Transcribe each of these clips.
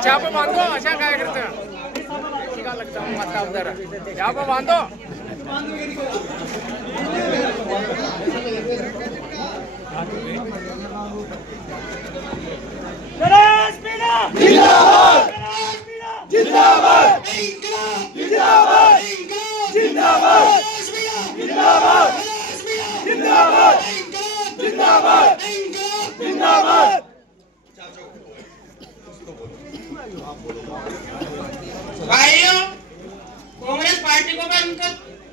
छाप बांधो अशा काय करता शिका लगता माता उधर छाप बांधो जिंदाबाद जिंदाबाद जिंदाबाद जिंदाबाद जिंदाबाद जिंदाबाद जिंदाबाद जिंदाबाद। भाइयों, कांग्रेस पार्टी को मैं उनका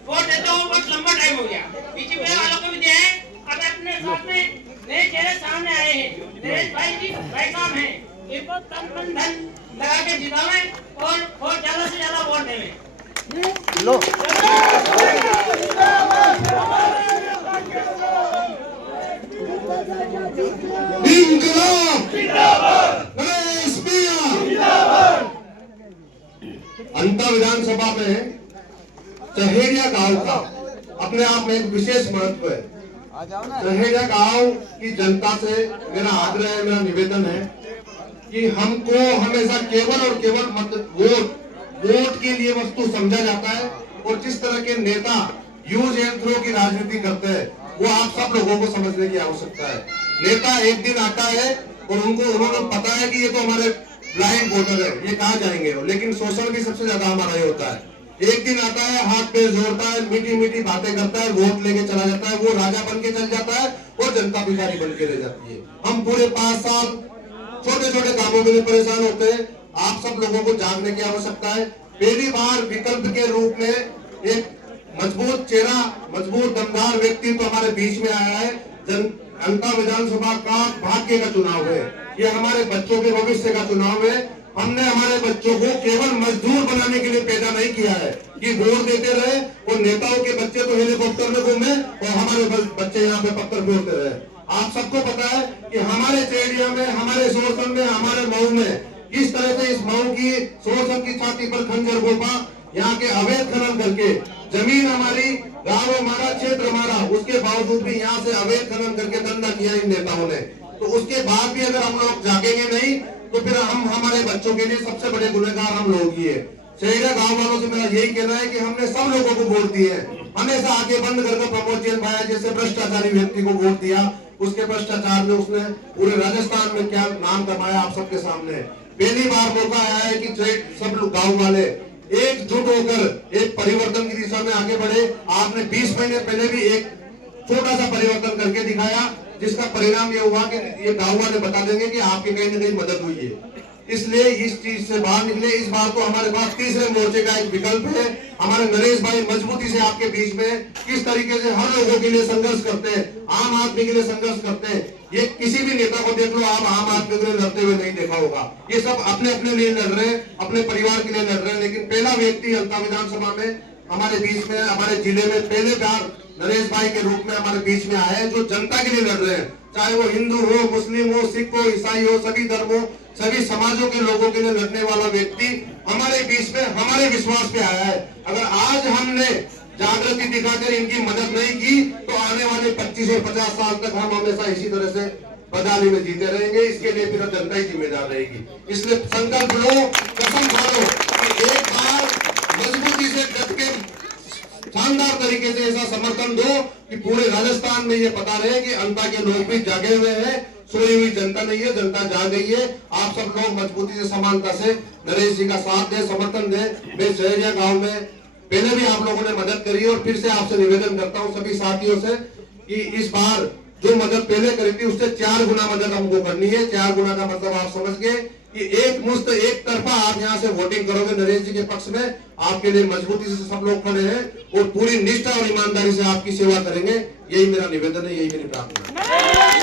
वोट देता हूँ, बहुत लंबा टाइम हो गया। बीजेपी वालों को भी दिया है। अब अपने साथ में नए चेहरे सामने आए हैं। नरेश भाई जी भाई साहब हैं। इनको तन मन धन लगा के जितावें और ज्यादा से ज्यादा वोट देवें। लो। अंता विधानसभा में चहेरिया गांव का अपने आप में एक विशेष महत्व है। चहेरिया गांव की जनता से मेरा आग्रह है, मेरा निवेदन है कि हमको हमेशा केवल और केवल वोट के लिए वस्तु समझा जाता है और जिस तरह के नेता यूज एंड थ्रो की राजनीति करते हैं वो आप सब लोगों को समझने की आवश्यकता है। नेता एक दिन आता है और उन्होंने पता है कि ये तो हमारे ब्लाइंड वोटर है, ये कहाँ जाएंगे, लेकिन शोषण भी सबसे ज्यादा हमारा ही होता है। एक दिन आता है, हाथ पे जोड़ता है, मीठी मीठी बातें करता है, वोट लेके चला जाता है, वो राजा बन के चल जाता है और जनता भिखारी बन के रह जाती है। हम पूरे 5 साल छोटे छोटे कामों के लिए परेशान होते हैं। आप सब लोगों को जागने की आवश्यकता है। पहली बार विकल्प के रूप में एक मजबूत चेहरा, मजबूत दमदार व्यक्तित्व हमारे बीच में आया है। अंता विधानसभा का भाग्य का चुनाव है, ये हमारे बच्चों के भविष्य का चुनाव है। हमने हमारे बच्चों को केवल मजदूर बनाने के लिए पैदा नहीं किया है कि वोट देते रहे और नेताओं के बच्चे तो हेलीकॉप्टर में घूमे और हमारे बच्चे यहाँ पे पत्थर फोड़ते रहे। आप सबको पता है कि हमारे चेहरिया में, हमारे शोषण में, हमारे मऊ में किस तरह से इस मऊ की शोषण की छाती पर खंजर घोपा, यहाँ के अवैध खनन करके जमीन हमारी, गाँव हमारा, क्षेत्र हमारा, उसके बावजूद भी यहाँ से अवैध खनन करके धंधा किया इन नेताओं ने। तो उसके बाद भी अगर हम लोग जागेंगे नहीं तो फिर हम हमारे बच्चों के लिए सबसे बड़े गुनहगार हम लोग ही है। शहर गांव वालों से मेरा यही कहना है कि हमने सब लोगों को वोट दिए हैं, हमेशा आगे बंद करके प्रमोद जैन भाई जैसे भ्रष्टाचारी व्यक्ति को वोट दिया, उसके भ्रष्टाचार में उसने पूरे राजस्थान में क्या नाम कमाया आप सबके सामने। पहली बार मौका आया है कि सब लोग गाँव वाले एकजुट होकर एक परिवर्तन की दिशा में आगे बढ़े। आपने 20 महीने पहले भी एक छोटा सा परिवर्तन करके दिखाया, जिसका परिणाम ये हुआ कि ये गाँव वाले बता देंगे कि आपकी कहीं न कहीं मदद हुई है। इसलिए इस चीज से बाहर निकले। इस बार तो हमारे पास तीसरे मोर्चे का एक विकल्प है। हमारे नरेश भाई मजबूती से आपके बीच में किस तरीके से हर लोगों के लिए संघर्ष करते हैं, आम आदमी के लिए संघर्ष करते हैं। ये किसी भी नेता को देख लो, आप आम आदमी के लिए लड़ते हुए नहीं देखा होगा। ये सब अपने अपने लिए लड़ रहे हैं, अपने परिवार के लिए लड़ रहे हैं। लेकिन पहला व्यक्ति अंता विधानसभा में हमारे बीच में, हमारे जिले में पहले बार नरेश भाई के रूप में हमारे बीच में आए हैं, जो जनता के लिए लड़ रहे हैं। चाहे वो हिंदू हो, मुस्लिम हो, सिख हो, ईसाई हो, सभी धर्मों, सभी समाजों के लोगों के लिए लड़ने वाला व्यक्ति हमारे बीच में हमारे विश्वास पे आया है। अगर आज हमने जागृति दिखाकर इनकी मदद नहीं की तो आने वाले 25 और 50 साल तक हम हमेशा इसी तरह से बदहाली में जीते रहेंगे। इसके लिए फिर जनता ही जिम्मेदार रहेगी। इसलिए संकल्प लो, कसम खा लो कि एक बार मजबूती से डट के शानदार तरीके से ऐसा समर्थन दो कि पूरे राजस्थान में ये पता रहे कि अंता के लोग भी जागे हुए हैं, सोई हुई जनता नहीं है, जनता जाग गई है। आप सब लोग मजबूती से, समानता से नरेश जी का साथ दे, समर्थन दे। मैं शहरिया गांव में पहले भी आप लोगों ने मदद करी और फिर से आपसे निवेदन करता हूं सभी साथियों से कि इस बार जो मदद पहले करी थी उससे 4 गुना मदद हमको करनी है। 4 गुना का मतलब आप समझ गए कि एक मुश्त एक तरफा आप यहाँ से वोटिंग करोगे नरेश जी के पक्ष में। आपके लिए मजबूती से सब लोग खड़े हैं और पूरी निष्ठा और ईमानदारी से आपकी सेवा करेंगे। यही मेरा निवेदन है, यही मेरी प्रार्थना है।